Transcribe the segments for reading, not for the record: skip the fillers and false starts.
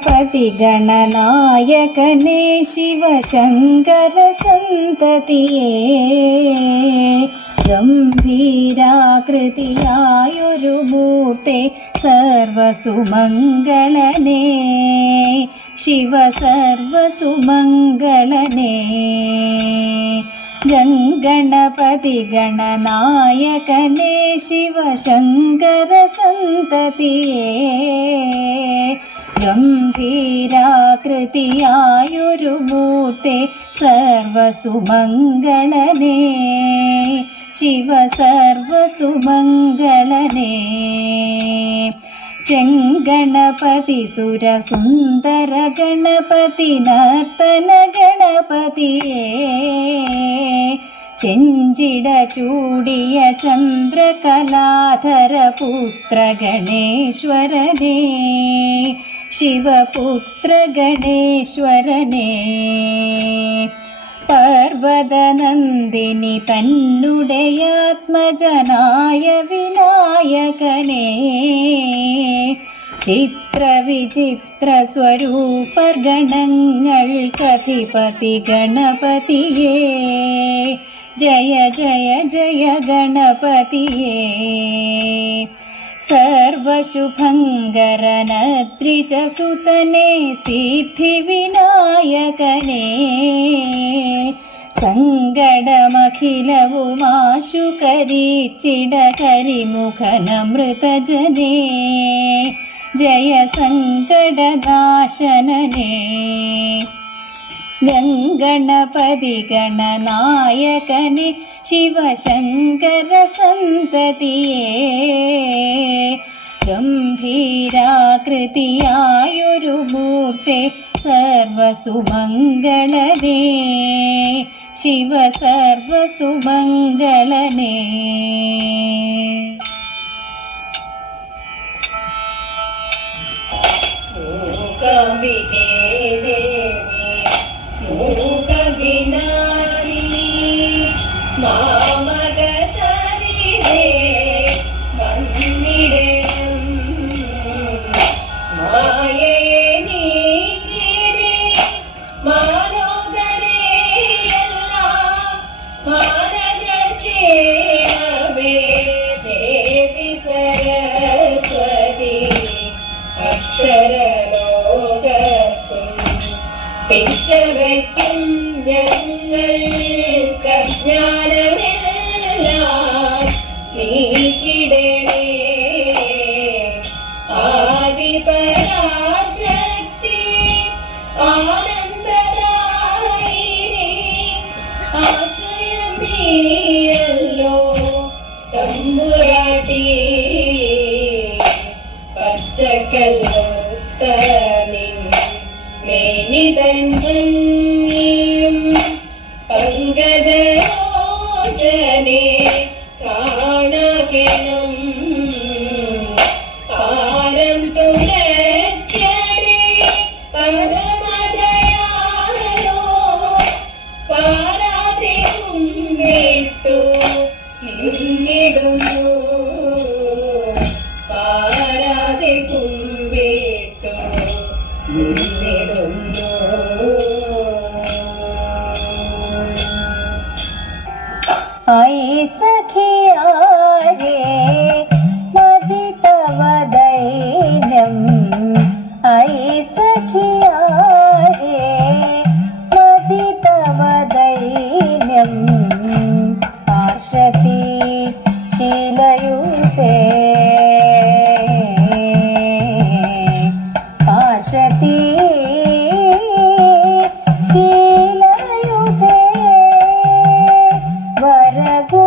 गणपति गणनायकने शिवशङ्कर सन्ततिये ഗംഭീരാകൃതിയായൊരു മൂർത്തെ സർവസുമംഗളനേ ശിവ സർവസുമംഗളനേ ഗംഗണപതി ഗണനായകനേ ശിവശങ്കര സന്തതിയേ ഗംഭീരാകൃതിയായൊരു മൂർത്തെ സർവസുമംഗളനേ ശിവ സർവസുമംഗളനേ ചെങ്കണപതി സുരസുന്ദര ഗണപതി നർത്തന ഗണപതിയേ ചെഞ്ചിട ചൂടിയ ചന്ദ്രകലാധര പുത്ര ഗണേശ്വരനേ ശിവപുത്ര ഗണേശ്വരനേ പർവതനന്ദിനി തന്നുടയാത്മജനായ വിനായകനേ ചിത്രവിചിത്ര സ്വരൂപഗണങ്ങൾക്കധിപതി ഗണപതിയേ ജയ ജയ ജയ ഗണപതിയേ സർവശുഭങ്കരനദ്രിജസുതനേ സിദ്ധിവിനായകനേ സങ്കടമഖിലവുമാശു കരിച്ചിട കരിമുഖനമൃതജനേ ജയ സങ്കടനാശനനേ ഗംഗണപതി ഗണനായകനേ ശിവശങ്കര സന്തതിയേ ഗംഭീരാകൃതിയായൊരു മൂർത്തെ സർവസുമംഗളനേ ശിവ സർവസുമംഗളനേ മൂകവിനാശിനി മാമക സരിഹേ വന്നിടണം മായയെ നീക്കിരേ മാലോകരെയെല്ലാം മാനജ ചേണവേ ദേവി സരസ്വതി അക്ഷരലോകത്തും പിച്ചവയ്ക്കും ഞങ്ങൾക്കജ്ഞാനമെല്ലാം നീക്കിടണേ ആദിപരാശക്തി ആനന്ദദായിനി ആശ്രയം നീയല്ലോ തമ്പുരാട്ടി പച്ചക്കല്ലോത്ത മേനിതന്യം പങ്കജലോചനേ കാണണം പാരം തുലച്ചടേ പരമദയാലോ പാരാതെ മുമ്പിട്ടു നിന്നിടുന്നു പാരാതെ കുമ്പിട്ടു നിന്നിടുന്നു ഐ സഖിയാരേ മതി തവ ദൈന്യം ഐ സഖിയാരേ മതി തവ ദൈന്യം ആർഷതി ശീലയുതേ ആർഷതി ശീലയുതേ വരഗു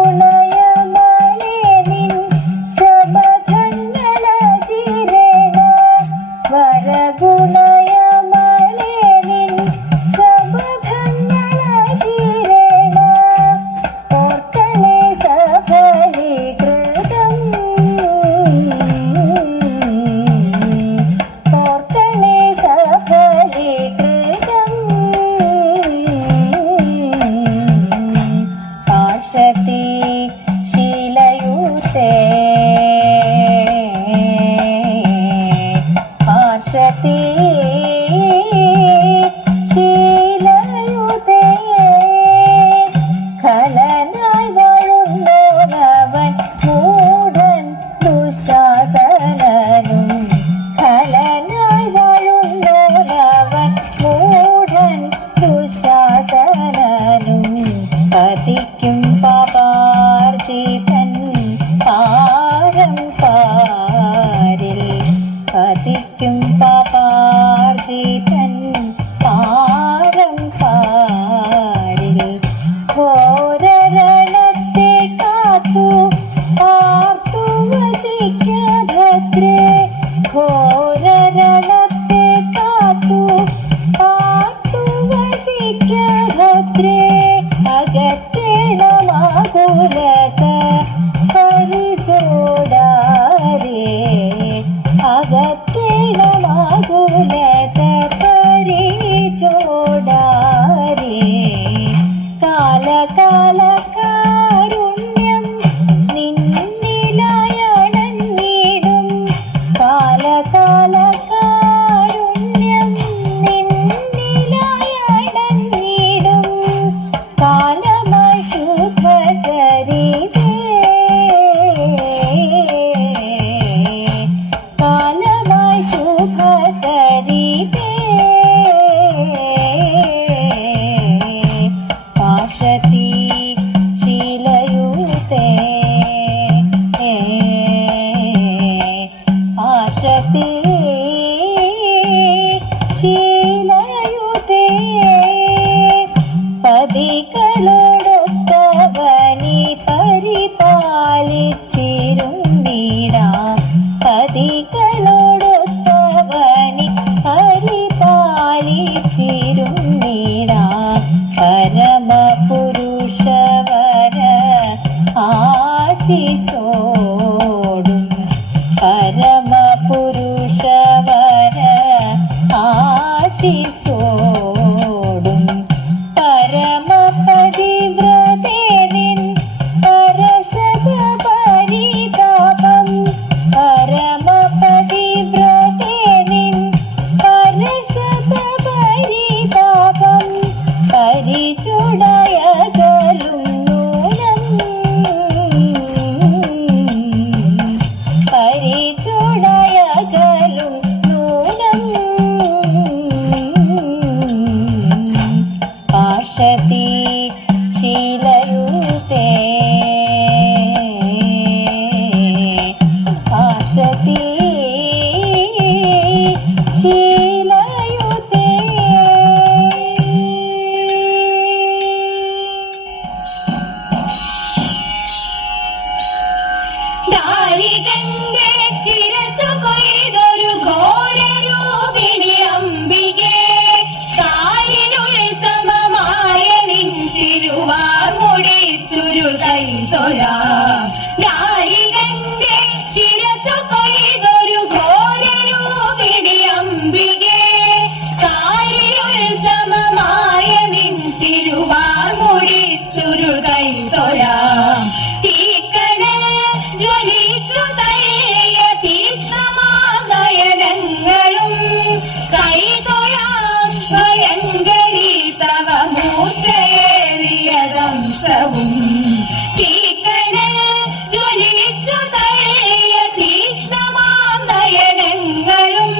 പതികളോടൊത്തവനെ പരിപാലിച്ചിരുന്നിടാം പതികളോടൊത്തവനെ പരിപാലിച്ചിരുന്നിടാം പരമപുരുഷവര ആശിസോടും പരമപുരുഷവര ആശിസോടും പരമപതിവ്രതേനിൻ പരശത പരിതാപം പരമപതിവ്രതേനിൻ പരശത പരിതാപം പരിചുടയകലും നൂനം പരിചുടയകലും നൂനം പാശതി ശീലയുതേ പാശതി ശീലയുതേ ദാരികന്റെ ശിരസു കൊയ്തൊരു ഘോരരൂപിണി അംബികേ കാലിനുത്സവമായ നിൻ തിരുവാർമുടി ചുരുൾ കൈതൊഴാം ദാരികന്റെ ശിരസു കൊയ്തൊരു ഘോരരൂപിണി അംബികേ കാലിനുത്സവമായ നിൻ തിരുവാർമുടി ചുരുൾ കൈതൊഴാം തീക്കനൽ ജ്വലിച്ചു തള്ളിയ തീക്ഷ്ണമാനയനങ്ങളും കൈതൊഴാം ഭയങ്കരീ തവ മൂർച്ചയേറിയ ദംശവും തീക്കനൽ ജ്വലിച്ചു തള്ളിയ തീക്ഷ്ണമാനയനങ്ങളും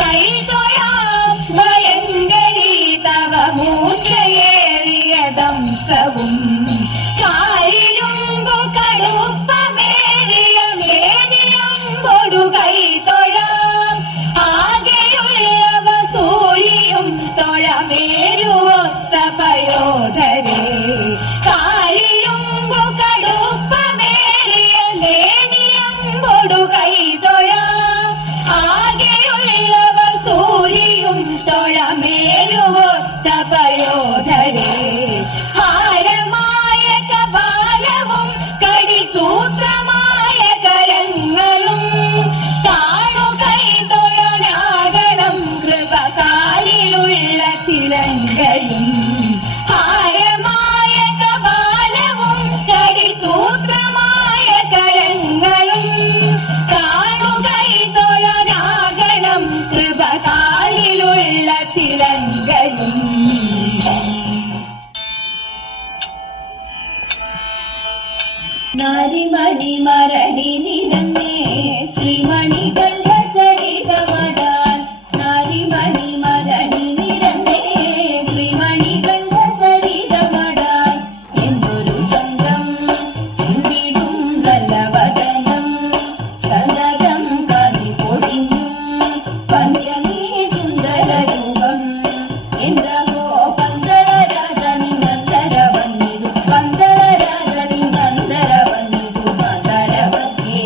കൈതൊഴാം ഭയങ്കരീ തവ മൂർച്ചയേറിയ ദംശവും കാലിരുമ്പു കടുപ്പമേറിയ മേനിയമ്പൊടു കൈതൊഴാം ആകെയുള്ളവ സൂലിയും തൊഴമേരുവൊത്ത പയോധരേ കാലിരുമ്പു കടുപ്പമേറിയ മേനിയമ്പൊടു കൈതൊഴാം ആകെയുള്ളവ സൂലിയും തൊഴമേരുവൊത്ത പയോധരേ ഹാരമായ കപാലവും കടിസൂത്രമായ കരങ്ങളും കാണുകൈതൊഴനാകണം കൃപകാലിലുള്ള ചിലങ്കയും ഹാരമായ കപാലവും കടിസൂത്രമായ കരങ്ങളും കാണുകൈതൊഴനാകണം കൃപകാലിലുള്ള ചിലങ്കയും നാരിമണി മരണി നിരന്നേ ശ്രീമണികണ്ഠ ചരിതമടാൻ നാരിമണി മരണി നിരന്നേ ശ്രീമണികണ്ഠ ചരിതമടാൻ എന്തൊരു ചന്ദ്രം ചുണ്ടിടും നല്ലവദനം സദരം കാതി പൊടിഞ്ഞും പഞ്ചമീ സുന്ദര രൂപം എന്തോ പന്തള രാജ നിന്നന്തര വന്നിതു പന്തള രാജ നിന്നന്തര വന്നിതു മന്ദര മധ്യേ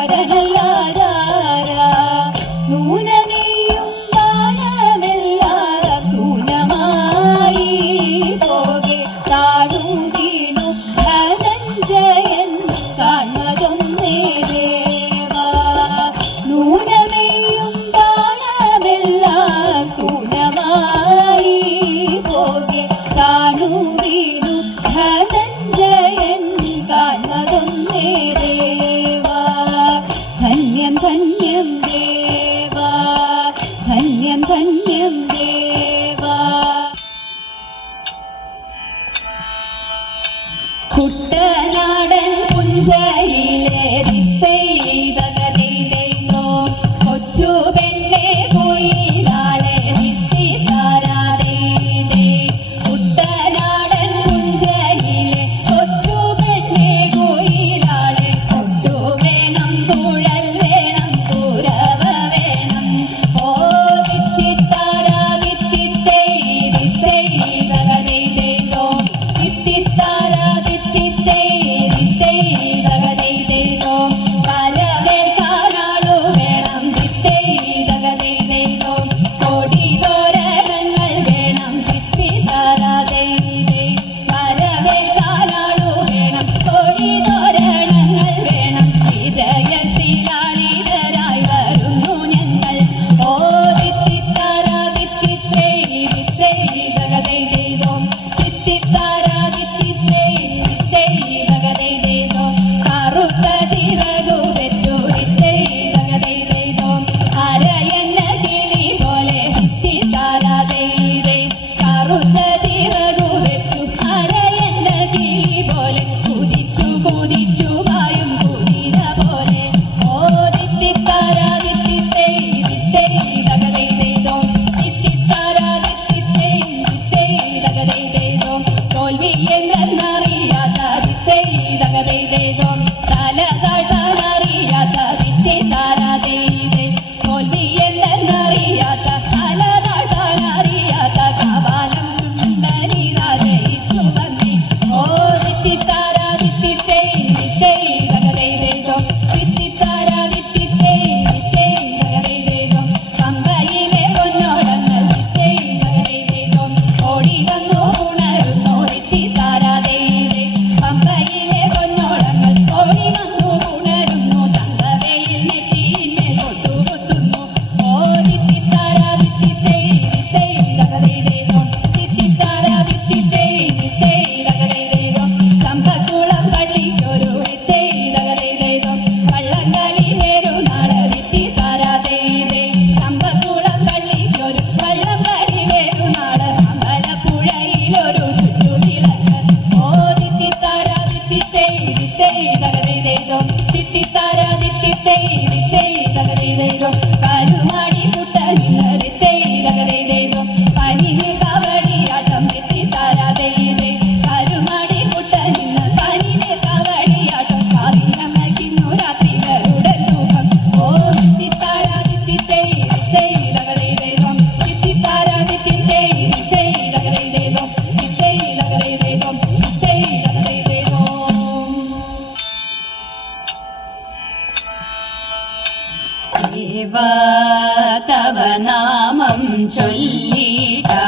ഈശ്വരനല്ലാതാരാ നൂനമേയും ബാണമെല്ലാം ശൂന്യമായി പോകെ താണു വീണു ധനഞ്ജയൻ കാണതൊന്നേ ദേവാ നൂനമേയും ബാണമെല്ലാം ശൂന്യമായി പോകെ താണു വീണു ധനഞ്ജയൻ കാണതൊന്നേ ദേവാ ധന്യം ധന്യം ദേവാ ധന്യം ധന്യം ദേവാ കുട്ടനാടൻ പുഞ്ചയിലെ ദിത്തൈതകതൈതൈതോ കൊച്ചു പെണ്ണെ പോയി നാളെ ദിത്തി താരാതേ കുട്ടനാടൻ പുഞ്ചയിലെ കൊച്ചു പെണ്ണെ പോയി നാളെ കൊട്ടു വേണം കുഴൽ വേണം കുരവ വേണം ഓ ദിത്തി താരാ ദിത്തിത്തൈ ദിത്തൈതകതൈതൈതോ ദിത്തി താരാ ദിത്തിത്തൈ ദിത്തൈതകതൈതൈതോ പലവേൽ കാണാളു വേണം ദിത്തൈതകതൈതൈതോ കൊടി തോരണങ്ങൾ വേണം ദിത്തി താരാ ദൈതൈ പലവേൽ കാണാളു വേണം കൊടി തോരണങ്ങൾ വേണം വിജയത്തിലാളിതരായി വരുന്നു ഞങ്ങൾ ഓ ദിത്തി താരാ ദിത്തിത്തൈ ദിത്തൈതകതൈതൈതോ ദിത്തി താരാ ദിത്തിത്തൈ ദിത്തൈതകതൈതൈതോ കറുത്ത ചിറകു വെച്ചു ദിത്തൈതകതൈതൈതോ അരയന്ന കിളി പോലെ ദിത്തി താരാ ദൈതൈ കറുത്ത ചിറകു വെച്ചു അരയന്ന കിളി പോലെ കുതിച്ചു കുതിച്ചു വായും കുതിര പോലെ ഓ ദിത്തി താരാ ദിത്തിത്തൈ ദിത്തൈതകതൈതൈതോ ദിത്തി താരാ ദിത്തിത്തൈ ദിത്തൈതകതൈതൈതോ തോൽവി എന്നറിയാത്ത ദിത്തൈതകതൈതൈതോ തല താഴ്ത്താനറിയാത്ത ദിത്തി താരാ ദൈതൈ തോൽവി എന്നറിയാത്ത തല താഴ്ത്താനറിയാത്ത കപാലം ചുണ്ടനീരാജയിച്ചു വന്നി ഓ ദിത്തി താരാ ദിത്തിത്തൈ ദിത്തൈതകതൈതൈതോ ദിത്തി താരാ ദിത്തിത്തൈ ദിത്തൈതകതൈതൈതോ പമ്പയിലെ പൊന്നോടങ്ങൾ ദിത്തൈതകതൈതൈതോ ഓടി വന്നു ഉണരുന്നു ദിത്തി താരാ ദൈതൈ പമ്പയിലെ പൊന്നോടങ്ങൾ ഓടി വന്നു ഉണരുന്നു തങ്കവയിൽ നെറ്റിയിന്മേൽ കൊട്ടുകുത്തുന്നു ഓ ദിത്തി താരാ ദിത്തിത്തൈ ദിത്തൈതകതൈതൈതോ ദിത്തി താരാ ദിത്തിത്തൈ ദിത്തൈതകതൈതൈതോ ചമ്പക്കുളം പള്ളിക്കൊരു ദിത്തൈതകതൈതൈതോ വള്ളംകളി വേരുനാള് ദിത്തി താരാ ദൈതൈ ചമ്പക്കുളം പള്ളിക്കൊരു വള്ളംകളി വേരുനാള് അമ്പലപ്പുഴയിലൊരു ചുറ്റുവിളക്ക് ഓ ദിത്തി താരാ ദിത്തിത്തൈ ദിത്തൈതകതൈതൈതോ ദിത്തി താരാ ദിത്തിത്തൈ ദിത്തൈതകതൈതൈതോ കരുമാടി കുട്ട നിന്ന് ദിത്തൈതകതൈതൈതോ പനിന് കവടിയാട്ടം ദിത്തി താരാ ദൈതൈ കരുമാടി കുട്ട നിന്ന് പനിന് കവടിയാട്ടം സ്വാധീനമയ്ക്കുന്നു രാത്രികളുടെ തൂക്കം ഓ ദിത്തി താരാ ദിത്തിത്തൈ ദിത്തൈതകതൈതൈതോ ദിത്തി താരാ ദിത്തിത്തൈ ദിത്തൈതകതൈതൈതോ ദിത്തൈതകതൈതൈതോ ദിത്തൈതകതൈതൈതോ ദേവാ തവ നാമം ചൊല്ലിടാ